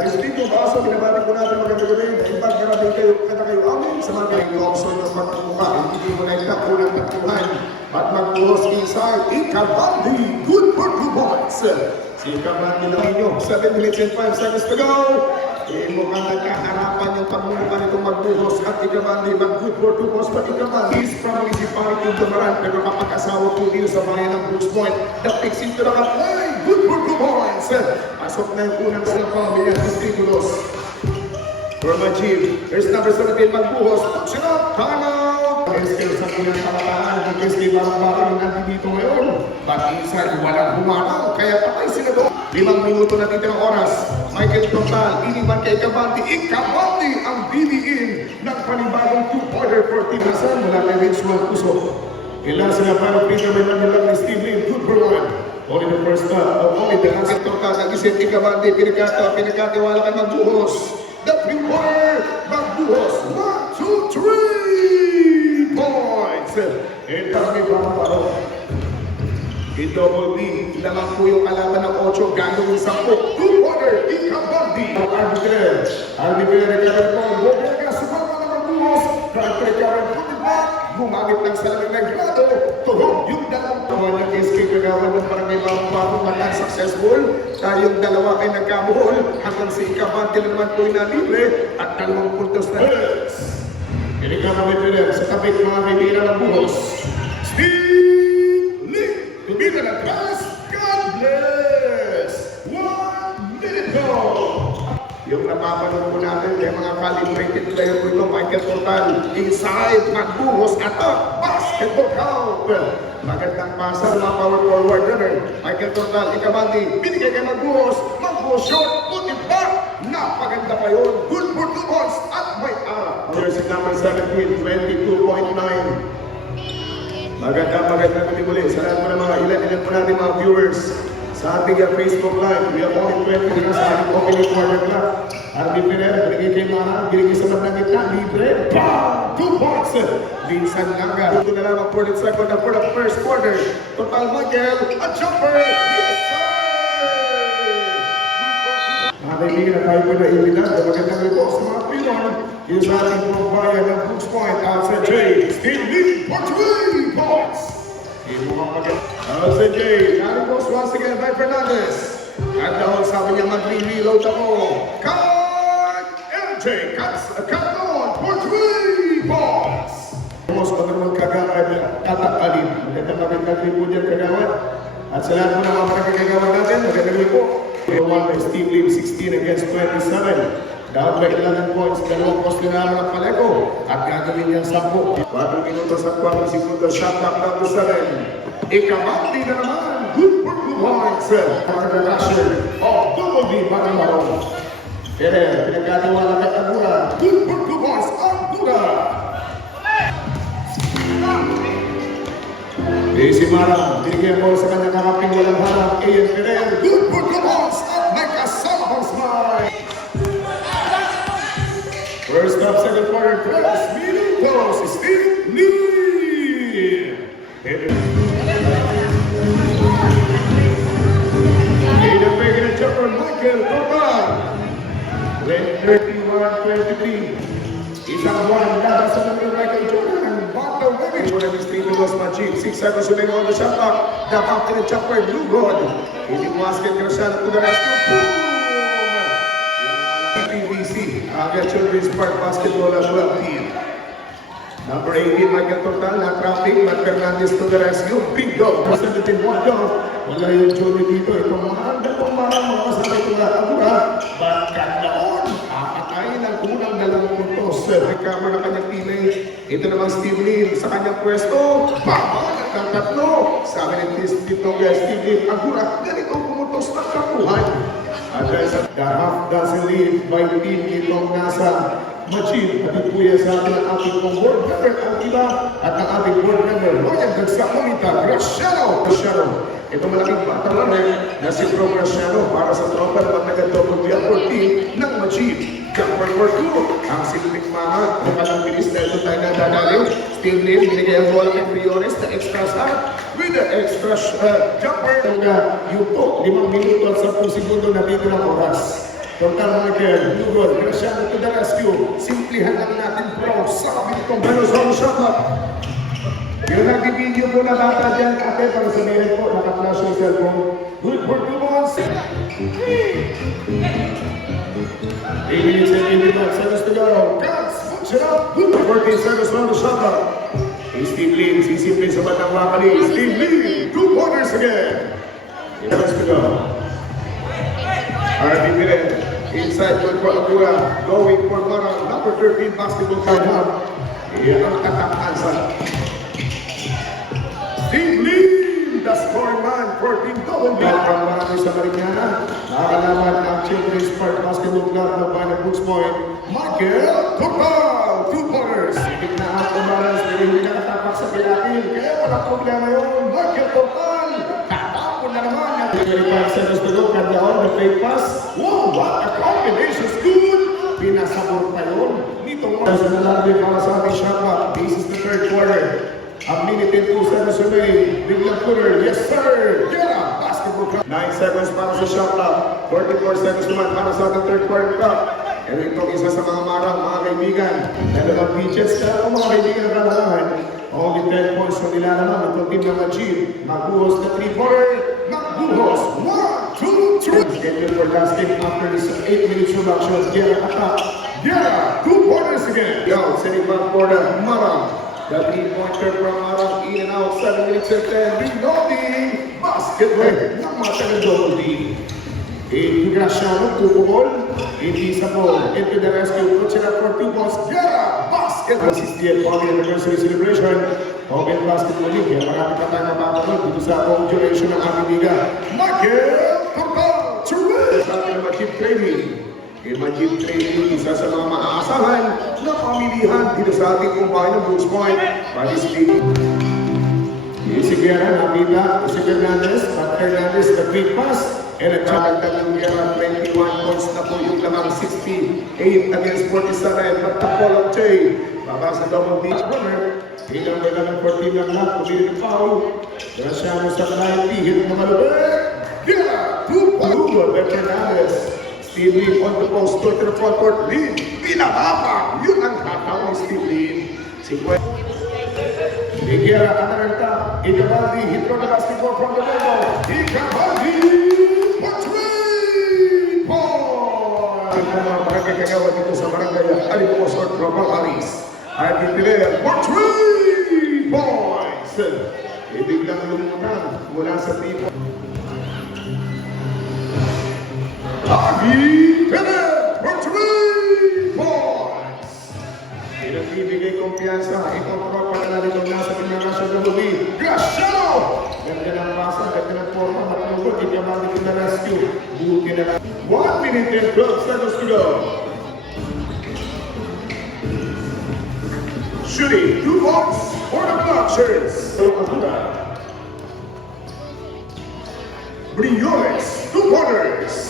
Dito baso, binabati ko natin magandang gabi. Ipag natin kayo, kada kayo amin sa mga galing Lobson ng pagkukuha. Hindi mo na itakbo ng takbuhan. At magbuhos inside, Ikabandi, good for 2 points. Si Ikabandi na inyo, 7 minutes and 5 seconds to go. Mukhang nagkaharapan yung pagmumukha nitong magbuhos at Ikabandi, mag-good for 2 points pa Ikabandi. He's probably defining to Dumaran, pero kapag-asawa po dito sa bayan ng Brooks Point. The picks into the play, good for 2 points. Pasok na yung unang sa pamilya ng Titulos. For Majib, there's number 17, magbuhos. Push it up, time out! Eskil sa unang kabataan, Eskil barang-barang nandito ngayon. But inside, walang humanaw, kaya patay sila doon. 5 minuto na dito ang oras. Michael Total, iniman kay Ikabandi. Ikabandi ang biniin ng panibagong 2-pointer for Team Hasan mula kay Richmond Puso. Ilan sila para Peter may manilang ni Steve Lee, good for 1. Only the first half, only the Hasan Total, nag-isip Ikabandi, pinagkatiwala kay magbuhos. The 3-pointer, magbuhos. 1, 2, 3 points. Ito ang ibang paro. I-double B, lamang po yung kalaban ng 8, gagawin 10. 2-pointer, Ikabandi. Arbitre, Karen Paul, Bobega, sumama na magbuhos. Arbitre, Karen Paul, gumamit ng salamin ng grado. Tuhog yung dalawang taon ng escape kagawan ng barangay Barong at successful. Tayong dalawa ay nagkamuhol hanggang si Ikabandi naman po na libre at 2 puntos na hits. Hindi ka kami pinag sa kapit mga kaibigan ng buhos. Steve Lee, tumira ng class, God bless! 1 minute go! Yung napapanood po natin, yung mga calibrated player po ito, Michael Total, inside, magbuhos, attack, basketball count. Magandang pasa, mga power forward runner. Michael Total, Ikabandi, binigay kay magbuhos short, put it back. Napaganda pa yun. Good for 2 points at may arap. Jersey number 17, 22.9. Maganda muli. Sa lahat mo ng mga ilan po natin mga viewers. Sa ating Facebook Live, we have only 20 minutes sa ating opening quarter clock. Arvin Pereira, binigay kay Maha, binigay sa matang gitna, libre, bam! 2 points! Vincent Langa, ito na lamang 40 seconds na for the first quarter. Total Michael, a jumper! Yes, sir! Mga kaibigan na tayo po na ilinan, magandang report sa mga Pinoy. Yung sa ating mga bayan ng Brooks Point, outside Jay, Steve Lee, for 3 points! Outside Jay, Carlos once again by Fernandez. At dahil sabi niya mag-reload ako. MJ cuts a cut on for 3 points. Almost magandang kagawad, magandang po dyan kagawad. At sa lahat mo na mga kagawad natin, magandang po. 1 by Steve Lim, 16 against 27. Down by 11 points, 2 post na naman ang Paleko. At gagawin niya 10. 4 minutos at 4 segundo, shot clock number 7. Ikabandi na naman, good for 2 points. Carter Rasher, double D, Barang-Barong. Pero, pinagkatiwala kay Agura, good for 2 points, Agura. Si Mara, binigyan mo sa kanyang karaping walang harap, Ian Ferrer, good for 2 points, at may kasama pang smile. First up, second quarter, 12 minutos, Steve Lee. Aiden Bacon and jumper, Michael Total. 31-23. Isang buwan laban sa mga Michael Total and Butler Women. For the Steve Lee Majib, 6 seconds remaining on the shot clock. The back to the jumper, Blue God. Hindi Musket Graciano to the rescue. Boom! PPBC, Aga Children's Park Basketball as well team. Number 18, Michael Total, na-traffic, Matt Fernandez to the rescue. Big dog, 17 walk off. Wala yung Johnny dito. Itong mga mga kasama ito na Agura. Bagkat noon, kakatayin ang unang 2 puntos. Recover na kanyang teammate. Ito naman Steve Lee sa kanyang pwesto. Babanat ng 3. Sabi ni Tito Steve Lee, Agura, ganito pumuntos na kapuhan. At sa the half dozen lead by team itong nasa Majib. At ito yan sa ating board member ang iba at ang ating board member Ryan Gagsakumita, Graciano. Ito malaking batang lamig na si Pro Graciano para sa tropa na magnagatopag for team ng Majib. Jumper for 2, ang silbing mga kung anong bilis na ito tayo nadadaliw. Still name, binigay ang bola kay Briones na extra shot with the extra jumper. Yuto, 5 minuto at 10 segundo na dito ng oras. Total Michael, Google, Graciano to the rescue. Simplihan lang natin bro. Sabi nitong Venezuela Shabbat. Yung nag-video po na bata dyan, ate, para sabihin po, naka-flash yung cellphone. Good for 2 months. 8 minutes and 8 minutes, seconds to go. Guys, punch it up. Good for 14 seconds on the Shabbat. Steve Lee, sisimple sa batang wakali. Steve Lee, 2 pointers again. 8 minutes to go. RB Miren, inside good for Agura, going for Marang, number 13 basketball card hub. Iyan ang katakansan. Steve Lee, the scoring man, 14 double beat. From Marami sa Marignana, nakakalaman ang Children's Park Basketball Club ng Banang Books Point, Michael Total, 2 pointers. Sinig na ang umaras, hindi nakatapak sa pilakil, kaya wala problema yun. Michael Total, tatapon na naman. 25 seconds to go, kanda on the fake pass. Wow, what a combination, good! Pinasabor pa yun. Nitong mga sa nalabi para sa ating shot. This is the third quarter. A minute and 2 seconds away. Biglang Cooler, yes sir! Yeah! Basketball clock. 9 seconds para sa shot clock. 44 seconds naman para sa ating third quarter clock. And itong isa sa mga marang, mga kaibigan. Dalawang pitches ka, o mga kaibigan na kalahan. Only 10 points na nila naman. Itong team ng Majid. Magbuhos na 3-quarter. Magbuhos. 1, 2, 3. Scheduled for last game after this 8 minutes of action. Gera attack. Gera, 2 pointers again. Yo, sending back for the Marang. The 3-pointer from Marang in and out. 7 minutes and 10. Reloading. Basketball. Namatang double D. Graciano, 2 ball. Hindi sa ball. Into the rescue. Puts it up for 2 balls. Gera. Basketball. 60th Poly Anniversary Celebration. Open Basketball League. Kaya marami ka tayo mapapanood dito sa home duration ng aming liga. Michael Total. Churwell. Sa ating Majid Training. Majid Training, isa sa mga maaasahan na pamilihan dito sa ating kumpanya ng Brooks Point. Participating. Si Guerra, nakita. Si Fernandez, Pat Fernandez, the quick pass. And nagkakagdag ng Guerra, 21 points na po yung lamang 68 against 47. Magtakol ang Jay. Baba sa double beach runner. Ilang ba ng 14 ng lahat, pumili ng foul. Graciano sa 90, hit ng malubeg. Guerra, 2 points. Pat Fernandez. Steve Lee on the post, to the front court, lead. Pinababa. Yun ang katawa ni Steve Lee. Guerra, Anaranta, Ikabaldi, hit from the basketball from the elbow. Ikabaldi, for 3 points! Ang mga barangay kagawa dito sa barangay Aliposor, Tropal Aris. Ay Pilar, for 3 points! Ibiglang lumutan mula sa 3 points. Agi Pilar, for 3 points! Pinagbibigay kumpiyansa, itong tropa na nalito na sa International WB. Graciano! Ganda ng pasa, ganda ng forma, matulog, ikamali ko na rescue. Buti na lang. 1 minute and 12 seconds to go. Shooting, 2 points for the Boxers. Briones, 2 pointers.